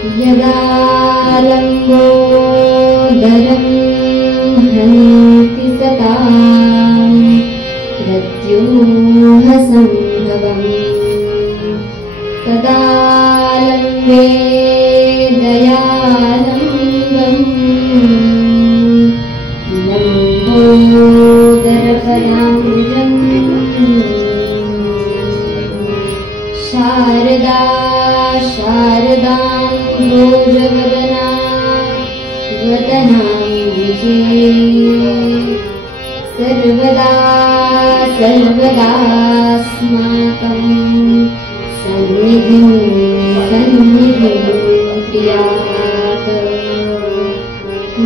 यदालम्बोदरं हन्ति सतां प्रत्यूहसम्भवम् तदालम्बे दयालम्बम् लम्बोदरपदाम्बुजम् शारदा शारदाम्बोजवदना वदनाम्बुजे सर्वदा सर्वदास्माकं सन्निधिं सन्निधिं प्रियात्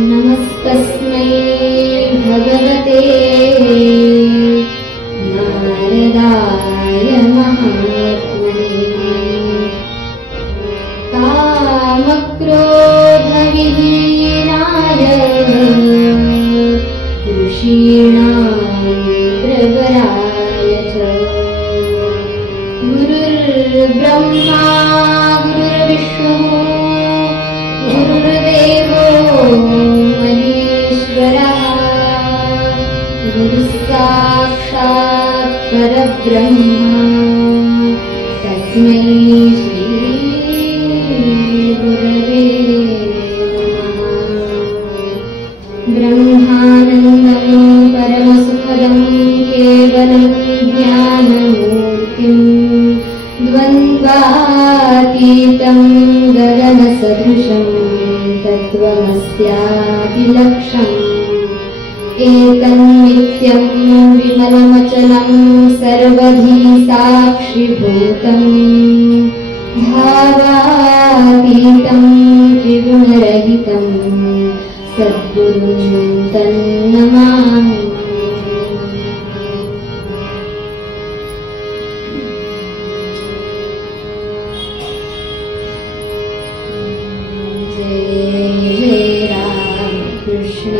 नमस्तस्मै भगवते नारदाय महात्मने कामक्रोधविहीनाय ऋषीणां प्रवराय च गुरुर्ब्रह्मा गुरुर्विष्णुः गुरुर्देवो महेश्वरः गुरुस्साक्षात् परब्रह्म तस्मै श्री गुरवे नमः। ब्रह्मानन्दं परमसुखदं केवलं ज्ञानमूर्तिं द्वन्द्वातीतं गगनसदृशं तत्त्वमस्यादिलक्ष्यम् एकन्नित्यं विमलमचलं सर्वधी साक्षिभूतं भावातीतं त्रिगुणरहितं सद्गुरुं तन्नमामि। जय जय राम कृष्ण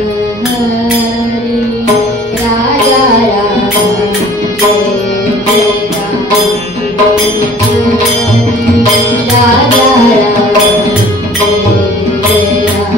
हरे राजा राम जय जय राम राजा राम जय जय राम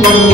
Jai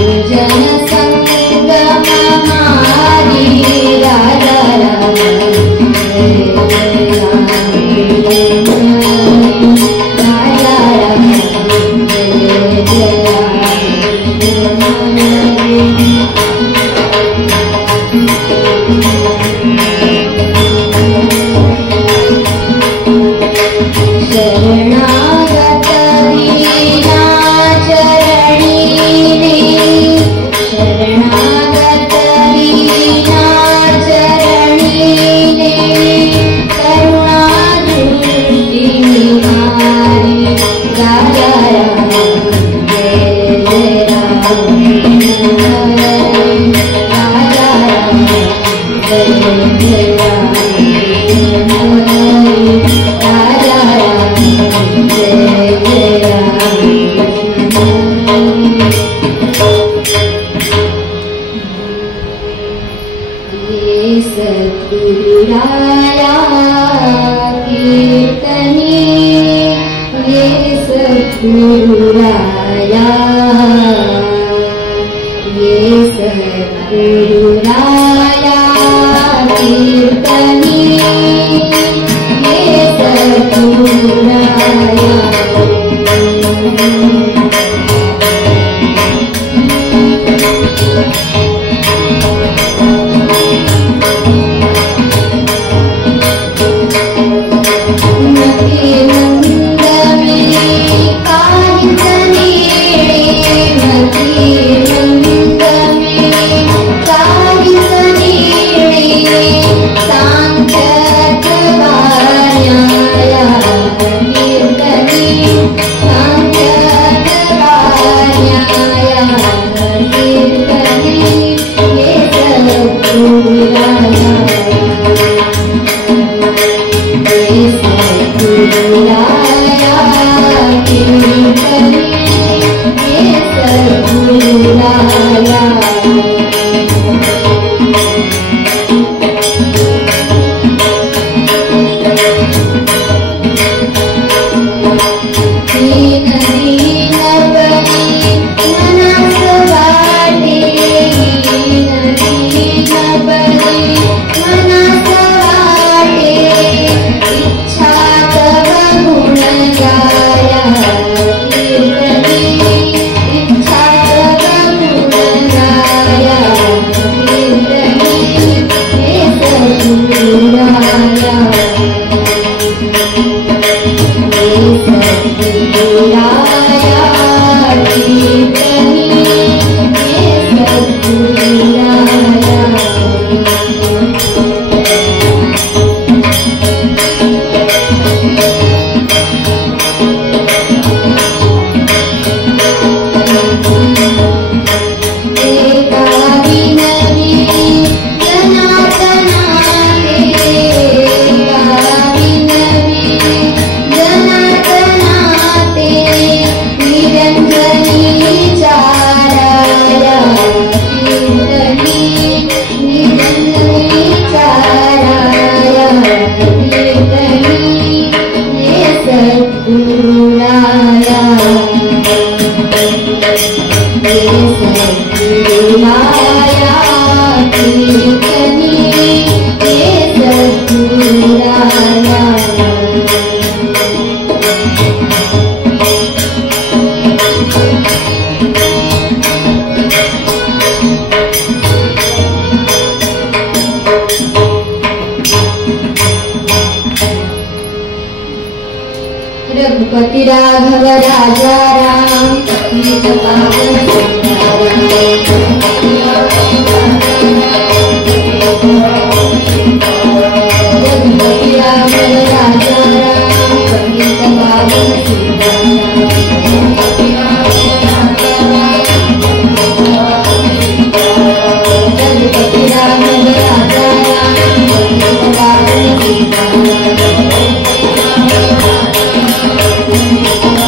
सद्गुरुराया कीर्तनी हे सद्गुरुराया रघुपति राघव राजा राम रघुपति राघव राजा राम पंडित पावन रघुपति राघव राजा राम पंडित पावन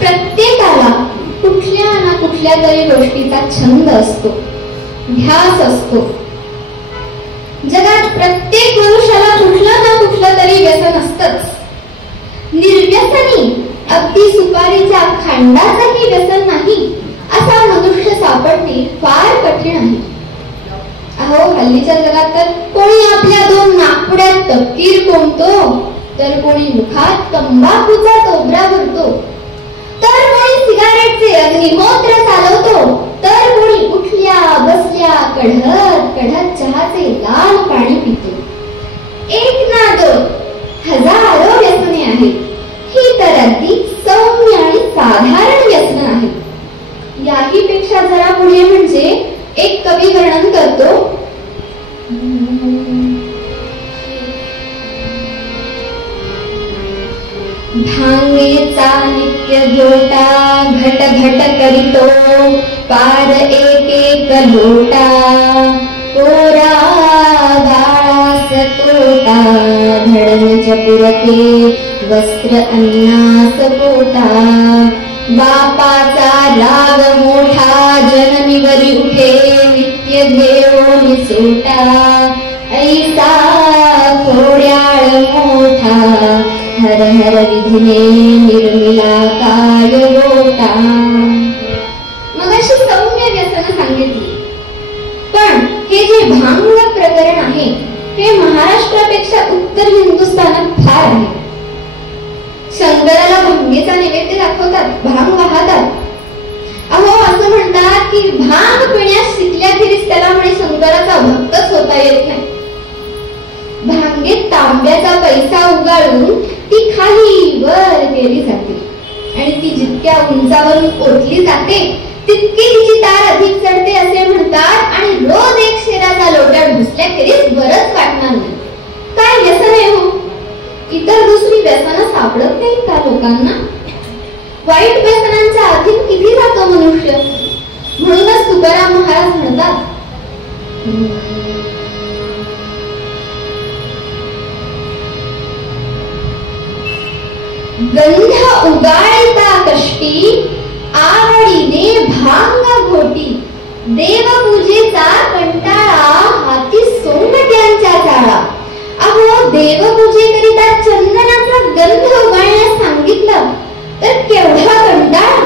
प्रत्येकाला कुठल्या ना कुठल्या तरी गोष्टीचा छंद असतो, ध्यास असतो. जगात प्रत्येक मनुष्याला कुठलं ना कुठलं तरी व्यसन असतंच. निर्व्यसनी अगदी सुपारीच्या खांडाचंही व्यसन नाही असा मनुष्य सापडणे फार कठीण आहे. अहो, हल्लीच्या जगात तर कोणी आपल्या 2 नाकपुड्यात तपकीर कोंबतो, तर कोणी मुखात तंबाखूचा तोबरा भरतो, तर कोणी सिगारेटचे अग्निहोत्र चालवतो, तर कोणी उठल्या बसल्या कढत कढत चहाचे लाल पाणी पितो. 1 ना 2 हजारो व्यसने आहेत. ही तर अगदी सौम्य आणि साधारण व्यसन आहे. याही पेक्षा जरा पुढे म्हणजे एक कवी वर्णन करतो. भांगेचा नित्य घोटा घट घट करीतो, पार एक एक लोटा, कोरा बाळास तोटा, धडन चपुरते वस्त्र अन्नास पोटा, बापाचा राग मोठा जननीवरी उठे, नित्य घेऊन सोटा, ऐसा खोड्याळ मोठा, हर हर विधिने निर्मिला काय गोटा. मग अशी सौम्य व्यसन सांगितली. पण हे जे भांग प्रकरण आहे हे महाराष्ट्रापेक्षा उत्तर हिंदुस्थानात फार आहे. शंकराला भांगेचा नैवेद्य दाखवतात, भांग वाहतात. अहो, असं म्हणतात की भांग पिण्यास शिकल्याखेरीज त्याला म्हणे शंकराचा भक्तच होता येत नाही. भांगेत तांब्याचा पैसा उगाळून ती खाली वर केली जाते आणि ती जितक्या उंचावरून ओतली जाते तितकी तिची तार अधिक चढते असे म्हणतात. आणि रोज एक शेराचा लोट्यात घुसल्याखेरीज बरंच वाटणार नाही. काय व्यसन आहे हो? इतर दुसरी व्यसनं सापडत नाहीत का लोकांना? वाईट व्यसनांच्या अधीन किती जातो मनुष्य. म्हणूनच तुकाराम तुकाराम म्हणतात, गंध उगाळता कष्टी आवडीने भांग घोटी, देवपूजेचा कंटाळा हाती सोंगट्यांच्या चाळा. अहो, देवपूजेकरिता चंदनाचा गंध उगाळण्यास सांगितलं तर केवढा कंटाळा.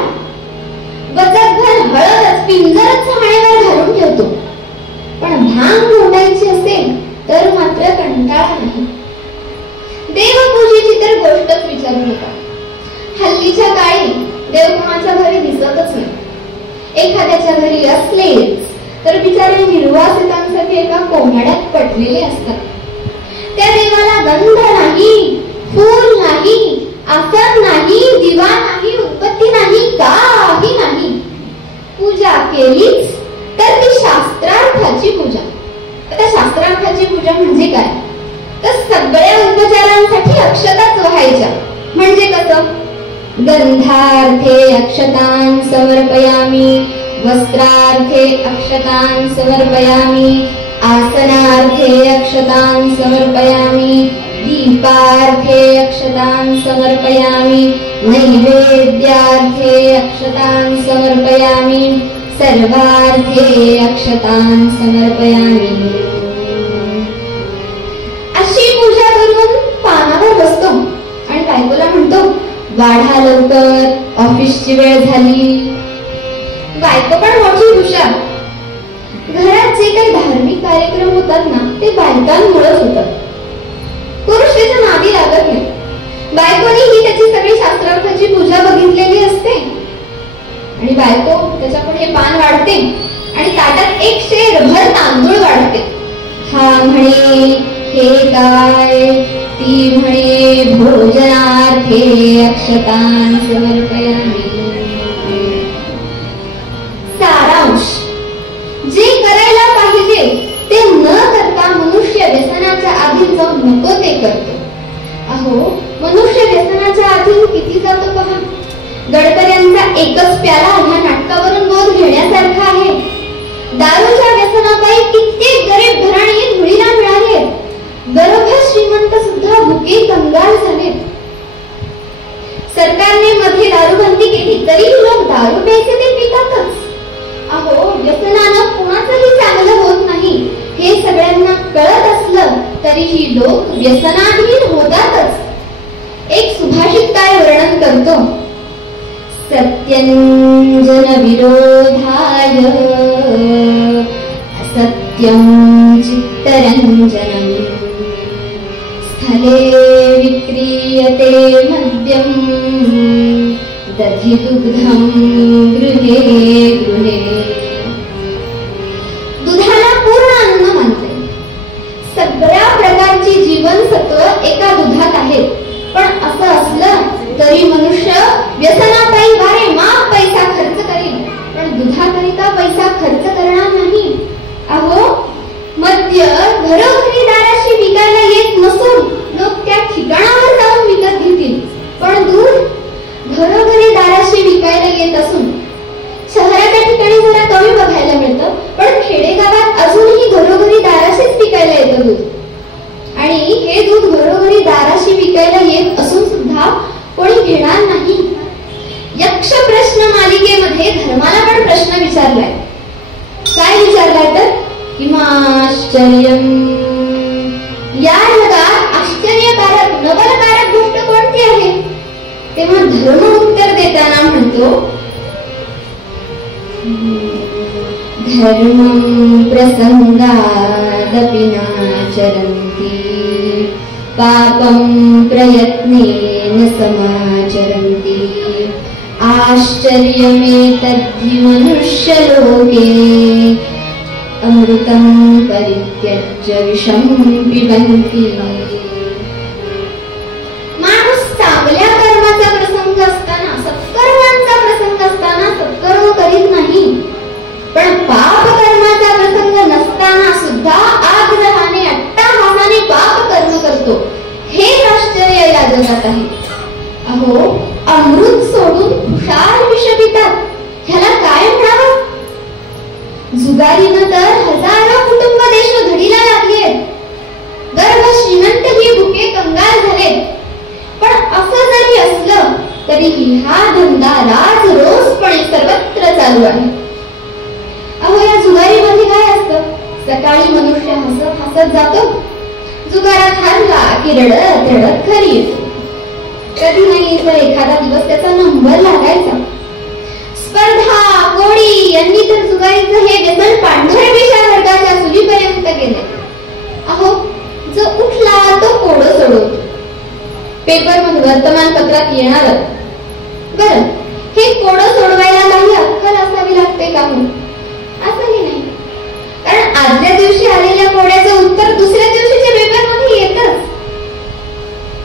वचकभर हळदच पिंजरच हाणेवर घालून ठेवतो, पण भांग घोटायची असेल तर मात्र कंटाळा नाही. देवपूजेची तर गोष्टच विचारू नका. हल्लीच्या काळी देव कोणाच्या घरी दिसतच नाही. एखाद्याच्या घरी असलेच तर बिचारे निर्वासितांसाठी एका कोंबड्यात पटलेले असतात. त्या देवाला गंध नाही, फूल नाही, आसन नाही, दिवा नाही, उत्पत्ती नाही, काही नाही. पूजा केलीच तर ती शास्त्रार्थाची पूजा. आता शास्त्रार्थाची पूजा म्हणजे काय? तर सगळ्या उपचारांसाठी अक्षताच व्हायच्या. म्हणजे कसं? गंधार्थे अक्षतान् समर्पयामि, वस्त्रार्थे अक्षतान् समर्पयामि, आसनार्थे अक्षतान् समर्पयामि, दीपार्थे अक्षतान् समर्पयामि, नैवेद्यार्थे अक्षतान् समर्पयामि, सर्वार्थे अक्षतान् समर्पयामि. अशी पूजा करून पानावर बसतो आणि बायकोला म्हणतो, वाढा लवकर, ऑफिसची वेळ झाली. बायको पण मोठी हुशार. घरात जे काही धार्मिक कार्यक्रम होतात ना, ते बायकांमुळेच होतात. पुरुष त्याच्या नादी लागत नाही. बायकोनी ही त्याची सगळी शास्त्रार्थाची पूजा बघितलेली असते आणि बायको त्याच्या पुढे पान वाढते आणि ताटात एक शेरभर तांदूळ वाढते. हा म्हणे, हे काय? ती म्हणे, भोजनार्थे अक्षतान् समर्पयामि. सारांश, जे करायला पाहिजे ते न करता मनुष्य व्यसनाच्या अधीन जाऊन नको ते करतो. अहो, मनुष्य व्यसनाच्या अधीन किती जातो पहा. गडकऱ्यांचा एकच प्याला ह्या नाटकावरून बोध घेण्यासारखा आहे. दारूच्या व्यसनापायी कित्येक गरीब घराणे धुळीला मिळाले. गरभर श्रीमंत सुद्धा भुके कंगाल झाले. सरकारने मध्ये दारूबंदी केली तरी लोक दारू प्यायचे ते पितातच. अहो, व्यसनानं कुणाचंही चांगलं होत नाही हे सगळ्यांना कळत असलं तरीही लोक व्यसनाधीन होतातच. एक सुभाषित काय वर्णन करतो, सत्यं जन विरोधाय असत्यं चित्तरंजनम्, स्थले विक्रीयते मद्यं दधि दुग्धं गृहे गृहे. दुधाला पूर्ण अन्न मानते. सगळ्या प्रकारची जीवनसत्व एका दुधात आहेत. पण असं असलं तरी मनुष्य व्यसनापायी वारेमाप पैसा खर्च करेल, पण दुधाकरिता पैसा खर्च करणार नाही. अहो, मद्य घरोघरी दाराशी विकायला येत नसून लोक त्या ठिकाणावर जाऊन विकत घेतील, पण दूध घरोघरी दाराशी विकायला येत असून शहराच्या ठिकाणी जरा कमी बघायला मिळतं, पण खेडेगावात अजूनही घरोघरी दाराशीच विकायला येतं दूध. आणि हे दूध घरोघरी दाराशी विकायला येत असून सुद्धा कोणी घेणार नाही. यक्ष प्रश्न मालिकेमध्ये धर्माला पण प्रश्न विचारलाय. काय विचारलाय तर, किमाश्चर्यम्, या जगात आश्चर्यकारक नवलकारक गोष्ट कोणती आहे? तेव्हा धर्म उत्तर देताना म्हणतो, धर्मं प्रसंगादपि नाचरन्ति, पापं प्रयत्नेन समाचरन्ति, आश्चर्यमेतद्धि मनुष्यलोके, अमृतं परित्यज्य विषं पिबन्ति. माणूस चांगल्या कर्माचा प्रसंग असताना, सत्कर्मांचा प्रसंग असताना सत्कर्म करीत नाही, पण पाप कर्माचा प्रसंग नसताना सुद्धा आग्रहाने अट्टाहासाने पाप कर्म करतो. हे आश्चर्य या जगात आहे. अहो, अमृत सोडून हुशार विष पितात, ह्याला काय म्हणावं? जुगारीनं तर हजारो कुटुंब देशोधडीला लागले, गर्भ श्रीमंत ही भुके कंगाल झाले. पण असं जरी असलं तरीही हा धंदा राजरोसपणे सर्वत्र चालू आहे. अहो, या जुगारीमध्ये काय असतं? सकाळी मनुष्य हसत हसत जातो, जुगारात हारला की रडत रडत घरी येतो. कधी नाही तर एखादा दिवस त्याचा नंबर लागायचा. स्पर्धा, कोडी यांनी तर जुगारीचं हे व्यसन पांढरपेशा वर्गाच्या चुलीपर्यंत गेले. अहो, जो उठला तो कोडं सोडवतो. पेपरमध्ये वर्तमानपत्रात येणार, बरं, हे कोडं सोडवायला काही अक्कल असावी लागते का? असंही नाही, कारण आदल्या दिवशी आलेल्या कोड्याचं उत्तर दुसऱ्या दिवशीच्या पेपरमध्ये येतच.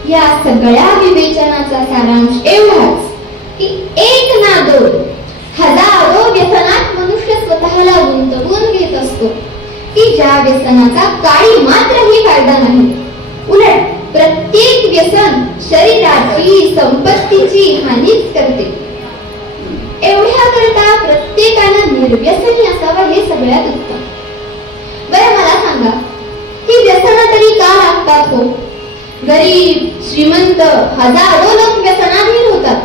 या सगळ्या विवेचनाचा सारांश एवढाच की एक ना दोन हजारो व्यसनात मनुष्य स्वतःला गुंतवून घेत असतो की ज्या व्यसनाचा काही मात्रही फायदा नाही. उलट प्रत्येक व्यसन शरीराची संपत्तीची हानीच करते. एवढ्या करता प्रत्येकानं निर्व्यसनी असावं हे सगळ्यात उत्तम. बरं, मला सांगा, ही व्यसनं तरी का लागतात हो? गरीब श्रीमंत हजारो लोक व्यसनाधीन होतात.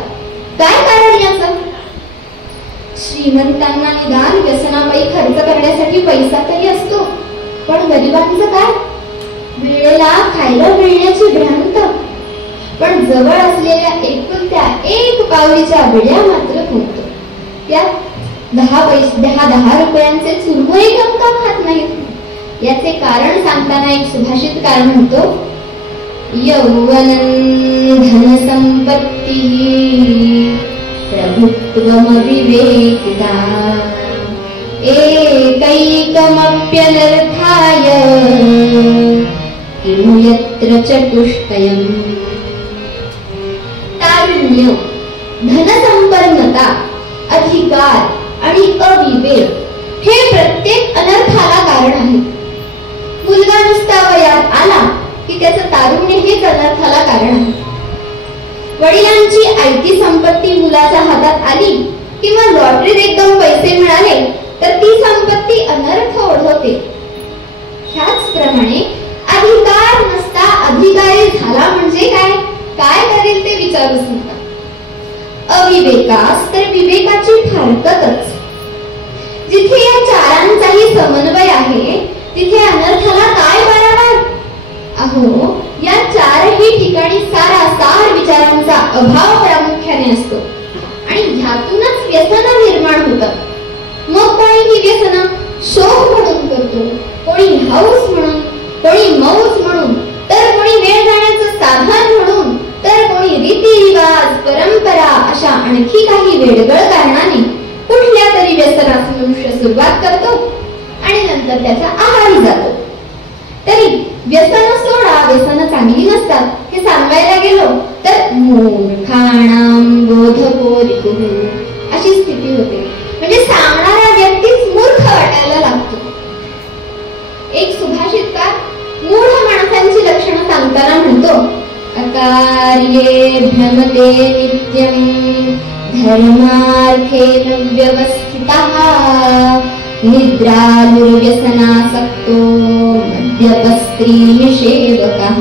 काय कारण याचं? श्रीमंतांना निदान व्यसनापायी खर्च करण्यासाठी पैसा तरी असतो, पण गरिबांचं काय? वेळेला खायला मिळण्याची भ्रांत. पण जवळ असलेल्या एकुलत्या एक पावलीच्या विड्या मात्र होतो. त्यात 10 रुपयांचे चुरमुरे कमकम खात नाहीत. याचे कारण सांगताना एक सुभाषितकार म्हणतो, यौवनं धनसंपत्ती प्रभुत्वमविवेकिता एकैकमप्यनर्थाय किमु यत्र चतुष्टयम्. तारुण्य, धनसंपन्नता, अधिकार आणि अविवेक हे प्रत्येक अनर्थाला कारण आहे. मुलगा नुसता वयात आला की त्याचं तारुण्य हेच अनर्थाला कारण आहे. वडिलांची आयती संपत्ती मुलाच्या हातात आली किंवा लॉटरीत एकदम पैसे मिळाले तर ती संपत्ती अनर्थ ओढवते. ह्याचप्रमाणे अधिकार नसता अधिकारी झाला म्हणजे काय करेल ते विचारूच नका. अविवेकास तर विवेकाची फारकतच. जिथे या चारांचाही समन्वय आहे तिथे अनर्थाला काय पारावार? अहो, या चारही ठिकाणी सारासार विचारांचा अभाव प्रामुख्याने असतो आणि ह्यातूनच व्यसन निर्माण होतात. मग कोणी ही व्यसन शोक म्हणून करतो, कोणी हौस म्हणून, कोणी मौज म्हणून, तर कोणी वेळ जाण्याचं साधन म्हणून, तर कोणी रीतिरिवाज, परंपरा अशा आणखी काही वेडगळ कारणाने कुठल्या तरी व्यसनास मनुष्य सुरुवात करतो आणि नंतर त्याचा आहारी जातो. तरी व्यसन सोडा, व्यसन चांगली नसतात हे सांगायला गेलो तर मूर्खाणां बोधपोरिकुः अशी स्थिती होते. म्हणजे सांगणारा व्यक्तीच मूर्ख वाटायला लागतो. एक सुभाषितकार मूढ माणसांची लक्षणं सांगताना म्हणतो, अकार्ये भ्रमते नित्यं धर्मार्थेन व्यवस्थितः निद्रालुर्व्यसनासक्तो मद्यपस्त्री निषेवकः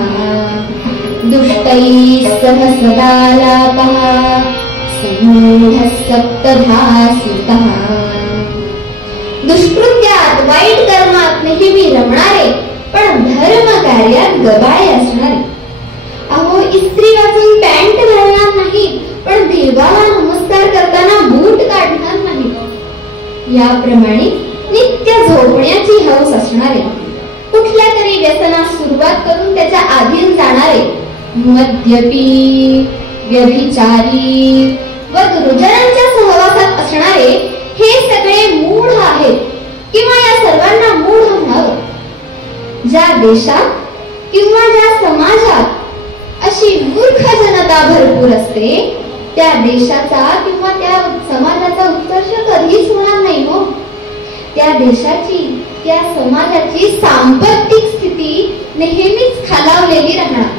दुष्टैः सह सदालापः समूढः सप्तधा स्मृतः. दुष्कृत्यात, वाईट कर्मात नेहमी रमणारे पण धर्म कार्यात गबाळे असणारे. अहो, इस्त्री वाचून पॅन्ट घालणार नाही पण देवाला नमस्कार करताना बूट काढणार नाही. याप्रमाणे नित्य झोपण्याची हौस असणारे, कुठल्या तरी व्यसनास सुरुवात करून त्याच्या अधीन जाणारे, मद्यपी, व्यभिचारी व दुर्जनांच्या सहवासात असणारे हे सगळे मूढ आहेत किंवा या सर्वांना मूढ म्हणावं. ज्या देशात किंवा ज्या समाजात अशी मूर्ख जनता भरपूर असते त्या देशाचा किंवा त्या समाजाचा उत्कर्ष कधीच होणार नाही हो. त्या देशाची, त्या समाजाची सांपत्तिक स्थिती नेहमीच खालावलेली राहणार.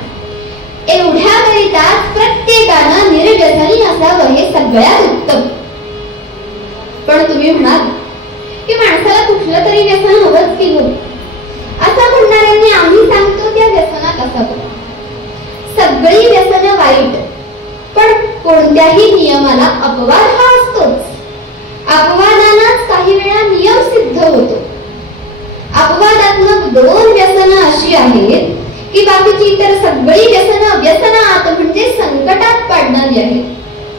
एवढ्याकरिताच प्रत्येकानं निर्व्यसनी असावं हे सगळ्यात उत्तम. पण तुम्ही म्हणाल, की माणसाला कुठलं तरी व्यसन हवंच की हो. असं म्हणणाऱ्यांनी आम्ही सांगतो त्या व्यसनात असावं. सगळी व्यसनं वाईट, पण कोणत्याही नियमाला अपवाद हा असतोच. अपवादानंच काही वेळा नियम सिद्ध होतो. अपवादात्मक 2 व्यसनं अशी आहेत की बाकीची इतर सगळी व्यसनं व्यसनात म्हणजे संकटात पाडणारी आहेत.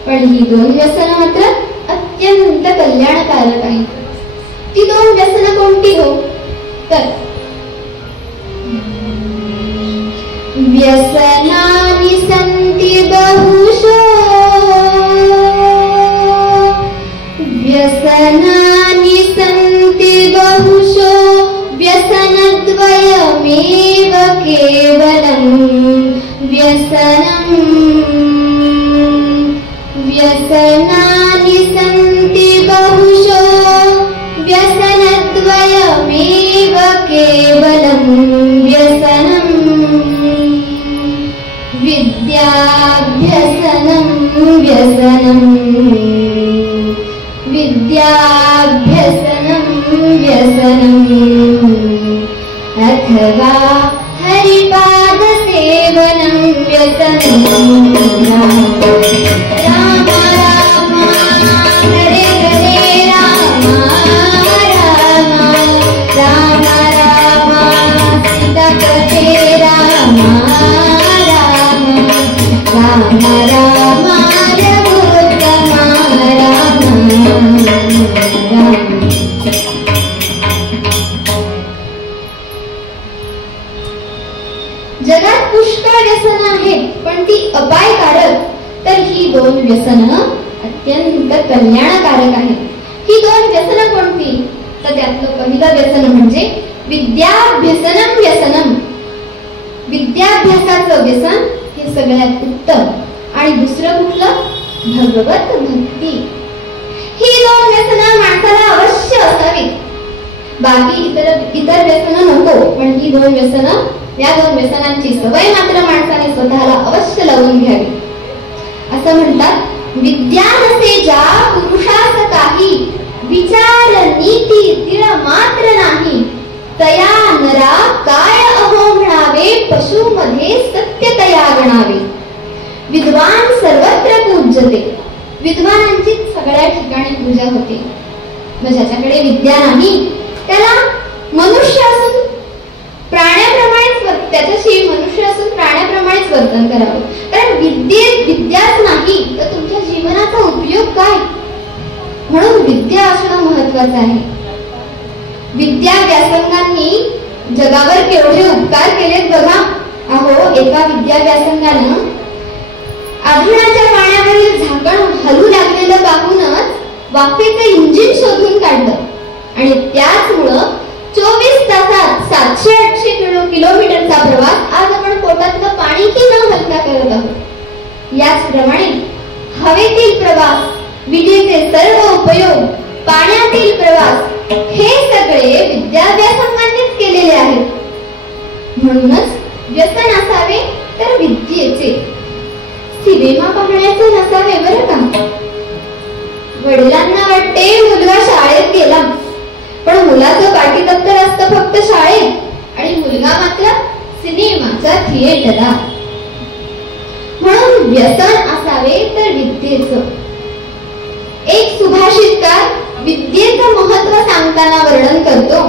पण ही 2 व्यसनं मात्र अत्यंत कल्याणकारक आहेत. ती 2 व्यसनं कोणती हो? तर व्यसनानि सन्ति बहुशो, व्यसनानि सन्ति बहुशो, व्यसनद्वयमेव केवलम्. व्यसनानि सन्ति बहुशो, व्यसनद्वयमेव केवलम्. व्यसनम् विद्याभ्यसनं व्यसनं, विद्याभ्यसनं व्यसनम्, अथवा हरिपादसेवनं व्यसनम्. राम राम हरे हरे राम राम, राम राम सीतापते राम राम, राम राम रघुत्तम राम राम. जगात पुष्कळ व्यसनं आहेत, पण ती अपायकारक. तर ही 2 व्यसनं अत्यंत कल्याणकारक आहेत. ही 2 व्यसनं कोणती? तर त्यातलं पहिलं व्यसन म्हणजे विद्याभ्यसनं व्यसनम. विद्याभ्यासाचं व्यसन हे सगळ्यात उत्तम. आणि दुसरं कुठलं? भगवत भक्ती. ही 2 व्यसनं माणसाला अवश्य असावीत. बाकी इतर व्यसनं नको, पण ही 2 व्यसनं, या 2 व्यसनांची सवय मात्र माणसाने स्वतःला अवश्य लावून घ्यावी. असं म्हणतात, विद्या नसे ज्या पुरुषास काही, विचार नीती तिळ मात्र नाही. तया नरा काय अहो म्हणावे, पशुमध्ये सत्यतया गणावे. विद्वान सर्वत्र पूज्यते. विद्वानांची सगळ्या ठिकाणी पूजा होते. मग ज्याच्याकडे विद्या नाही त्याला मनुष्य असून प्राण्याप्रमाणेच त्याच्याशी मनुष्य असून प्राण्याप्रमाणेच वर्तन करावं. कारण विद्याच नाही तर तुमच्या जीवनाचा उपयोग काय? म्हणून विद्या असणं महत्वाचं आहे. विद्या व्यासंगांनी जगावर केवढे उपकार केलेत बघा. अहो, एका विद्या व्यासंगानं आधुनाच्या पाण्यावरील झाकण हलू लागलेलं पाहूनच वाफेचं इंजिन शोधून काढलं. आणि त्याचमुळं 24 तासात 700-800 किलोमीटरचा प्रवास आज आपण पोटातलं पाणीही न हलका करत आहोत. याचप्रमाणे हवेतील प्रवास, विजेचे सर्व उपयोग, पाण्यातील प्रवास हे सगळे विद्याभ्यासकांनीच केलेले आहेत. म्हणूनच व्यसन असावे तर विद्येचे. सिनेमा पाहण्याचे नसावे बरं का. वडिलांना वाटते मुलगा शाळेत गेला, पण मुलाचं पाटीदप्तर असतं फक्त शाळेत आणि मुलगा मात्र सिनेमाच्या थिएटरात. म्हणून व्यसन असावे तर विद्येचं. एक सुभाषितकार विद्येचं महत्व सांगताना वर्णन करतो.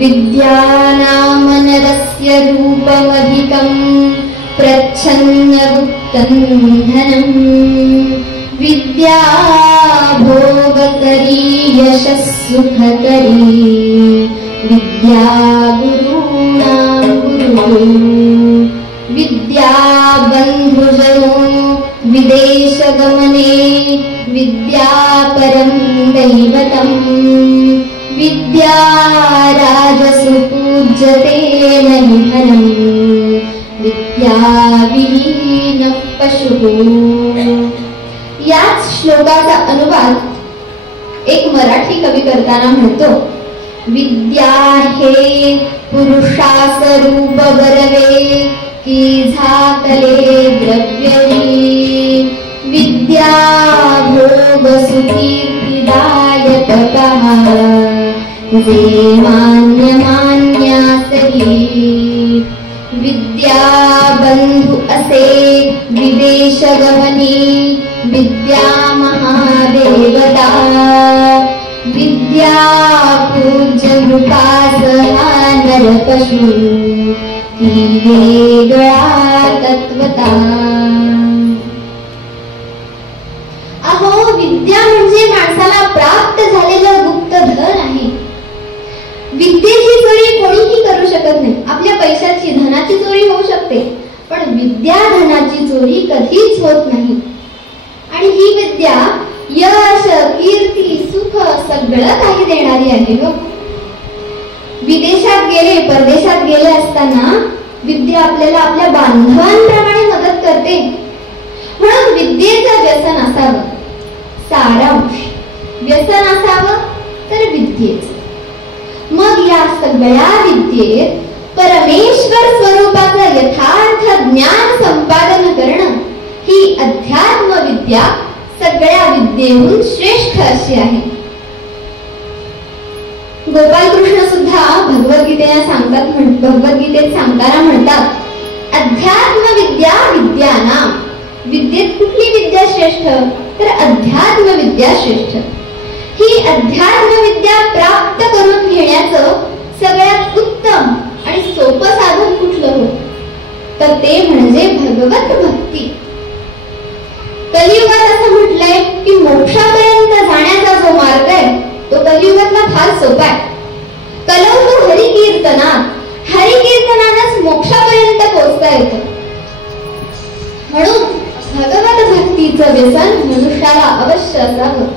विद्यानाम नरस्य रूपमधिकं प्रच्छन्नगुप्तं धनं. विद्या भोगकरी यशः सुखकरी. विद्या गुरूणां गुरुः. विद्या बन्धुजनो विदेशगमने. विद्या परं दैवतम्. विद्या राजसु पूज्यते नहि धनम्. विद्या विहीनः पशुः. याच श्लोकाचा अनुवाद एक मराठी कवी करताना म्हणतो, विद्या हे पुरुषास रूप बरवे की झाकले द्रव्यही. भोग सुकीर्तिदायकः जे मान्य मान्यासही विद्या बंधु असे विदेश गमनी विद्या महादेवता विद्या पूज्य नृपासहा नरपशु ती वेगळा तत्वता. अहो, विद्या म्हणजे माणसाला प्राप्त झालेलं गुप्त धन आहे. विद्येची चोरी कोणीही करू शकत नाही. आपल्या पैशाची धनाची चोरी होऊ शकते, पण विद्या धनाची चोरी कधीच होत नाही. आणि ही विद्या यश, कीर्ती, सुख सगळं काही देणारी आहे. विदेशात गेले, परदेशात गेले असताना विद्या आपल्याला आपल्या बांधवांप्रमाणे मदत करते. म्हणून विद्येचं व्यसन असावं. सारांश, व्यसन असावं तर विद्येचं. मग या सगळ्या विद्येत परमेश्वर स्वरूपाचं यथार्थ ज्ञान संपादन करणं ही अध्यात्म विद्या सगळ्या विद्येहून श्रेष्ठ अशी आहे. गोपालकृष्ण सुद्धा भगवद्गीतेत सांगताना म्हणतात, अध्यात्म विद्या विद्यानाम. विद्येत कुठली विद्या श्रेष्ठ तर अध्यात्म विद्या श्रेष्ठ. ही अध्यात्म विद्या प्राप्त करून घेण्याचं सगळ्यात उत्तम आणि सोपं साधन कुठलं हो तर ते म्हणजे भगवत भक्ती. कलियुगात असं म्हटलंय की मोक्षापर्यंत जाण्याचा जो मार्ग आहे तो कलियुगातला फार सोपा आहे. कलौ तू हरिकीर्तनात, हरिकीर्तनानंच मोक्षापर्यंत पोहोचता येतं. म्हणून भगवत भक्तीचं व्यसन मनुष्याला अवश्य असावं.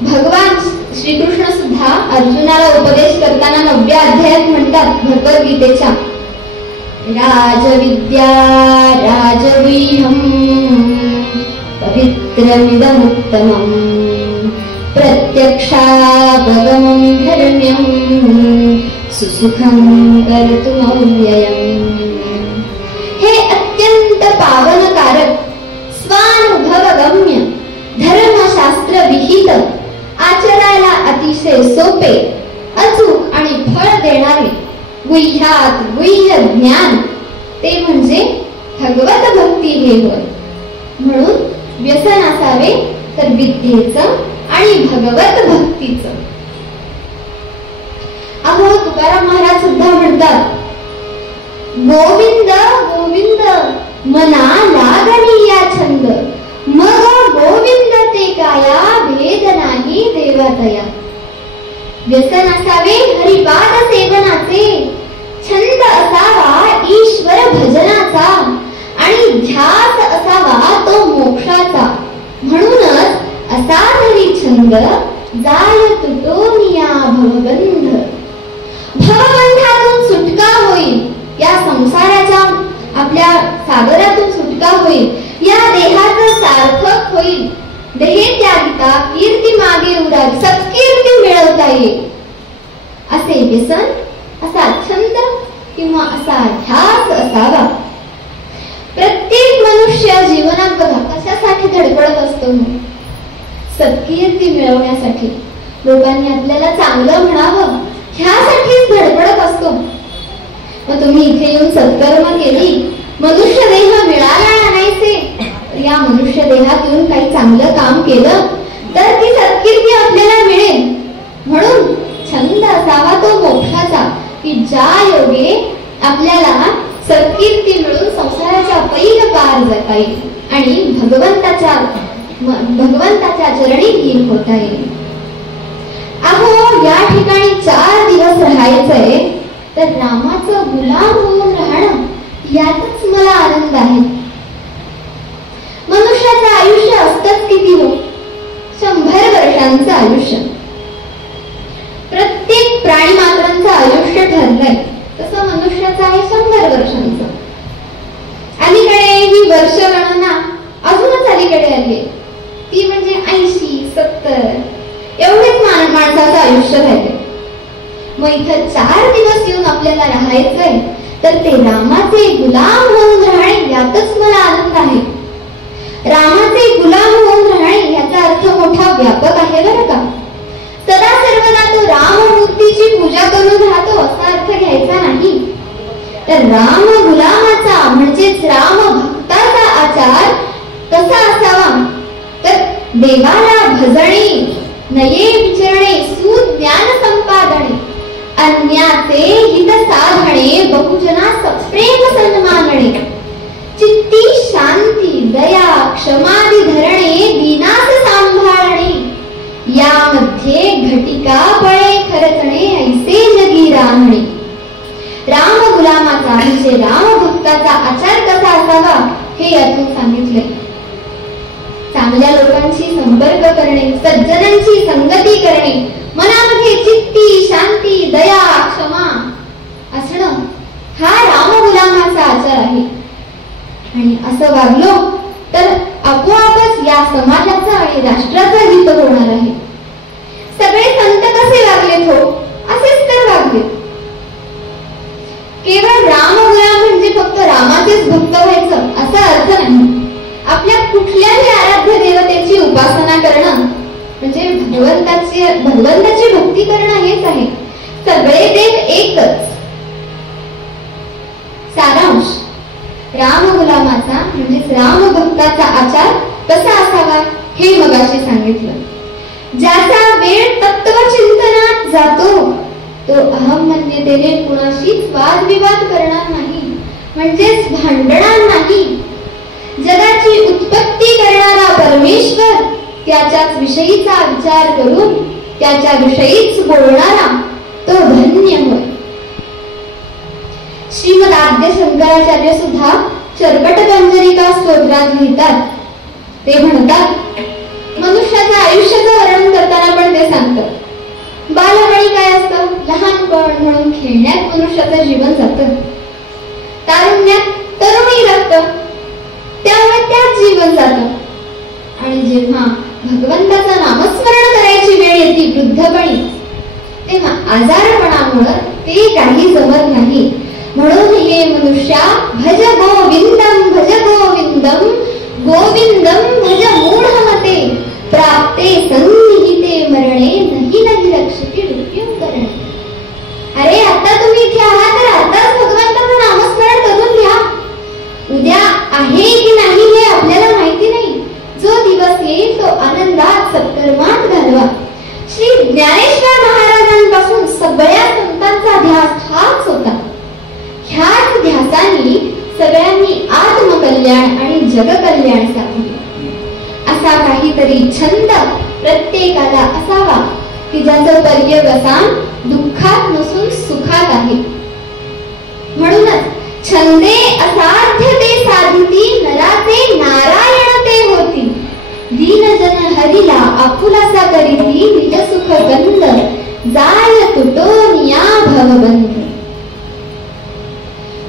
भगवान श्रीकृष्ण सुद्धा अर्जुनाला उपदेश करताना 9व्या अध्यायात म्हणतात भगवद्गीतेच्या, राजविद्या राजवीहं पवित्रमिदमुत्तमं प्रत्यक्षावगमं धर्म्यं सुसुखं कर्तुमव्ययम्. हे अत्यंत पावनकारक, स्वानुभवगम्य, धर्मशास्त्र विहित, आचरायला अतिशय सोपे, अचूक आणि फळ देणारे गुह्यात गुह्य ज्ञान ते म्हणजे भगवत भक्ती हे होय. म्हणून व्यसन असावे तर विद्येचं आणि भगवत भक्तीचं. अहो, तुकाराम महाराज सुद्धा म्हणतात, गोविंद गोविंद मना लागणीया छंद, मग गोविंद ते काया भेद नाही देवातया. व्यसन असावे हरिपाद सेवनाचे, छंद असावा ईश्वर भजनाचा आणि ध्यास असावा तो मोक्षाचा. म्हणूनच असा तरी छंद जाय तुटोनिया भवबंध. भवबंधातून सुटका होईल, या संसाराच्या आपल्या सागरातून सुटका होईल, या देहाचं सार्थक होईल. देहे त्यागिता कीर्ती मागे उरावी, सत्कीर्ती मिळवता येईल. असे व्यसन, असा छंद किंवा असा ध्यास असावा. प्रत्येक मनुष्य जीवनात बघा कशासाठी धडपडत असतो, सत्कीर्ती मिळवण्यासाठी. लोकांनी आपल्याला चांगलं म्हणावं ह्यासाठीच धडपडत असतो. मग तुम्ही इथे येऊन सत्कर्म केली, मनुष्य देह मिळाला नाहीसे, या मनुष्य देहात येऊन काही चांगलं काम केलं तर ती सत्कीर्ती आपल्याला मिळेल. म्हणून छंद असावा तो मोक्षाचा, की ज्या योगे आपल्याला सत्कीर्ती मिळून संसाराच्या पैल पार जाता येईल आणि भगवंताच्या चरणी लीन होता येईल. अहो, या ठिकाणी 4 दिवस राहायचंय तर रामाचं गुलाम होऊन राहणं यातच मला आनंद आहे. मनुष्याचं आयुष्य असतंच किती हो, 100 वर्षांचं आयुष्य. प्रत्येक प्राणी मात्रांचं आयुष्य ठरलंय तसं मनुष्याचं आहे 100 वर्षांचं. अलीकडे ही वर्ष गणना अजूनच अलीकडे आली, ती म्हणजे 80-70 एवढेच माणसाचं आयुष्य राहिले. मग इथं 4 दिवस येऊन आपल्याला राहायचंय तर ते रामाचे गुलाम होऊन राहणे यातच मला आनंद आहे. रामाचे गुलाम होऊन बनून राहतो असा अर्थ घ्यायचा नाही, तर राम गुलामाचा म्हणजेच राम भक्ताचा आचार कसा असावा, तर देवाला भजणे, नये विचरणे, सुज्ञान संपादने, अन्याचे हित साधणे, बहुजना सप्रेम सन्मानणे, चित्ती शांती, दया, क्षमादी धरणे, दीनास सांभाळणे, यामध्ये घटिका पळे खरचणे, ऐसे जगी राहणे. राम गुलामाचा म्हणजे राम भक्ताचा आचार कसा असावा हे यातून सांगितले. चांगल्या लोकांशी संपर्क करणे, सज्जनांची संगती करणे, मनामध्ये चित्ती शांती, दया, क्षमा असणं हा राम गुलामाचा आचार आहे. आणि असं वागलो तर आपोआपच या समाजाचा आणि राष्ट्राचा हित होणार आहे. सगळे संत कसे वागलेत हो, असेच तर वागलेत. केवळ राम गुलाम म्हणजे फक्त रामाचेच भक्त व्हायचं असा अर्थ नाही. आपल्या कुठल्याही आराध्य देवतेची उपासना करणं म्हणजे भगवंताची भक्ती करणं हेच आहे. सगळे देव एकच. सारांश, राम गुलामाचा म्हणजेच राम भक्ताचा आचार कसा असावा हे मगाशी सांगितलं. ज्याचा वेळ तत्वचिंतनात जातो तो अहमन्यतेने कुणाशीच वादविवाद करणार नाही, म्हणजेच भांडणार नाही. जगाची उत्पत्ती करणारा परमेश्वर त्याच्याच विषयीचा विचार करून त्याच्या विषयीच बोलणारा तो धन्य होय. श्रीमद आद्य शंकराचार्य सुद्धा चर्पटकंजरिका स्तोत्रात लिहितात. ते म्हणतात, मनुष्याच्या आयुष्याचं वर्णन करताना पण ते सांगतात. बालपणी काय असतं, लहानपण म्हणून खेळण्यात मनुष्याचं जीवन जातं. तारुण्यात तरुणी लागतं, त्यामुळे त्यात जीवन जातं. आणि जेव्हा भगवंताचं नामस्मरण करायची वेळ येते वृद्धपणी, तेव्हा आजारपणामुळे ते काही जमत नाही. म्हणून हे मनुष्या भज गोविंदम, भज गोविंदम, गोविंदम भज मूढमते, प्राप्ते सन्निहिते मरणे, नाही नाही रक्षते मृत्युं करणे. अरे आता तुम्ही इथे आहात तर आताच भगवंताचं नामस्मरण करून घ्या. उद्या आहे की नाही हे आपल्याला माहिती नाही. जो दिवस येईल तो आनंदात सत्कर्मात घालवा. श्री ज्ञानेश्वर महाराजांपासून सगळ्या संतांचा ध्यास हाच होता. ह्याच ध्यासाने सगळ्यांनी आत्मकल्याण आणि जगकल्याण साधले. असा काहीतरी छंद प्रत्येकाला असावा की ज्याचं पर्यवसान दुःखात नसून सुखात आहे. म्हणूनच छंदे असाध्य ते साधिती, नराचे नारायण ते होती, दीनजन हरिला आपुलासा करीती, निज सुख गंध जाय तुटोनिया भवबंध.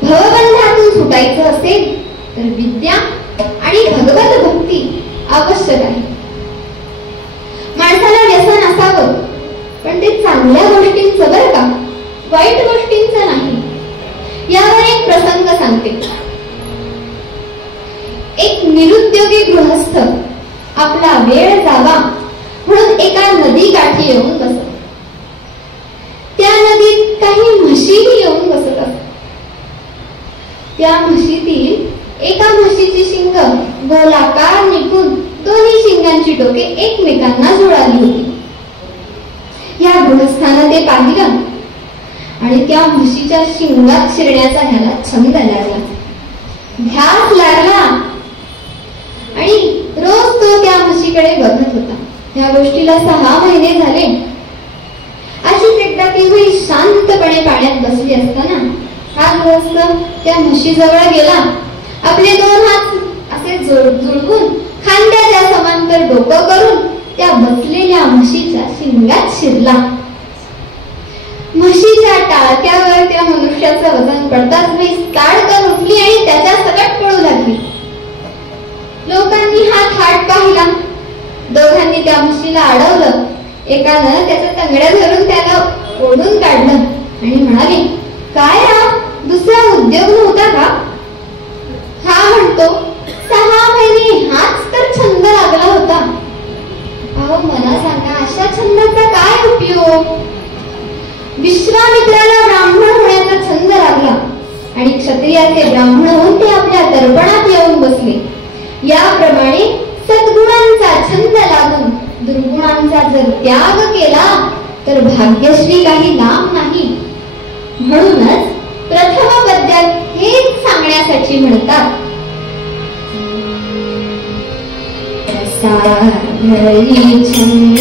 भवबंधातून सुटायचं असेल तर विद्या आणि भगवत भक्ती आवश्यक आहे. माणसाला व्यसन असावं, पण ते चांगल्या गोष्टींचं बरं का, वाईट गोष्टींचं नाही. यावर एक प्रसंग सांगते. एक निरुद्योगी गृहस्थ आपला वेळ जावा म्हणून एका नदी काठी येऊन बसत. त्या नदीत काही म्हशीही येऊन बसत असत. त्या म्हशीतील एका म्हशीची शिंग गोलाकार निघून दोन्ही शिंगांची डोके एकमेकांना जुळाली होती. या गृहस्थानं ते पाहिलं आणि त्या म्हशीच्या शिंगात शिरण्याचा ह्याला छंद लागला, ध्यास लागला आणि रोज तो त्या म्हशीकडे बघत होता. ह्या गोष्टीला 6 महिने झाले. अशीच एकदा ती म्हैस शांतपणे पाण्यात बसली असताना हा गृहस्थ त्या म्हशीजवळ गेला. आपले 2 हात असे जुळवून खांद्याच्या समांतर डोकं करून त्या बसलेल्या म्हशीच्या शिंगात शिरला. म्हशीच्या टाळक्यावर त्या मनुष्याचं वजन पडताच म्हैस ताडकन उठली आणि त्याच्या सकट पळू लागली. लोकांनी हा थाट पाहिला. दोघांनी त्या म्हशीला अडवलं. एकानं त्याच्या तंगड्या धरून त्याला ओढून काढलं आणि म्हणाले, काय हा दुसरा उद्योग नव्हता का? हा म्हणतो, 6 महिने हाच तर छंद लागला होता. अहो मला सांगा, अशा छंदाचा काय उपयोग? विश्वामित्र याप्रमाणे सद्गुणांचा छंद लागून दुर्गुणांचा जर त्याग केला तर भाग्यश्री काही लांब नाही. म्हणूनच प्रथम पद्यात हेच सांगण्यासाठी म्हणतात, साधरी छंद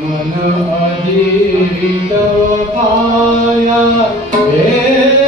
मन अधीरित पाया हे